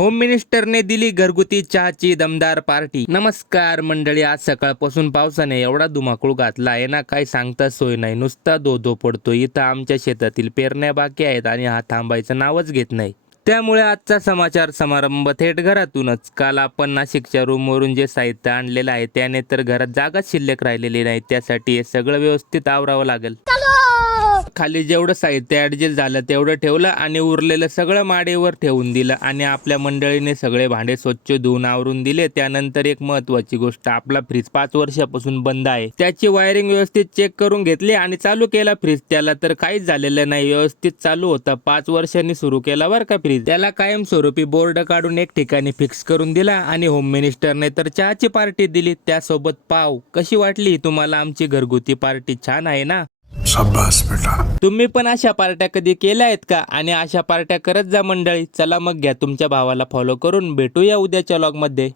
Home मिनिस्टरने दिली घरगुती चहाची दमदार पार्टी। नमस्कार मंडळी, आज सकाळपासून पावसाने एवढा धुमाकूळ घातला आहे ना, काही सांगता सोय नाही। नुसता धो पडतो। इथं आमच्या शेतातील पेरण्या बाकी आहेत आणि हा थांबायचं नावच घेत नाही। त्यामुळे आजचा समाचार समारंभ थेट घरातूनच। काल आपण नाशिकच्या रूमवरून जे साहित्य आणलेलं आहे त्याने तर घरात जागाच शिल्लक राहिलेली नाही। त्यासाठी हे सगळं व्यवस्थित आवरावं लागेल। खाली जेवढं साहित्य ॲडजस्ट झालं तेवढं ठेवलं आणि उरलेलं सगळं माडीवर ठेवून दिलं आणि आपल्या मंडळीने सगळे भांडे स्वच्छ धुवून आवरून दिले। त्यानंतर एक महत्त्वाची गोष्ट, आपला फ्रीज 5 वर्षापासून बंद आहे, त्याची वायरिंग व्यवस्थित चेक करून घेतली आणि चालू केला फ्रीज। त्याला तर काहीच झालेलं नाही, व्यवस्थित चालू होता। 5 वर्षांनी सुरू केला बरं का फ्रीज। त्याला कायमस्वरूपी बोर्ड काढून एक ठिकाणी फिक्स करून दिला आणि होम मिनिस्टरने तर चहाची पार्टी दिली, त्यासोबत पाव। कशी वाटली तुम्हाला आमची घरगुती पार्टी? छान आहे ना? शाबास बेटा। तुम्ही पण अशा पार्ट्या कधी केल्या आहेत का? आणि अशा पार्ट्या करत जा मंडळी। चला मग घ्या तुमच्या भावाला फॉलो करून, भेटूया उद्याच्या व्लॉग मध्ये।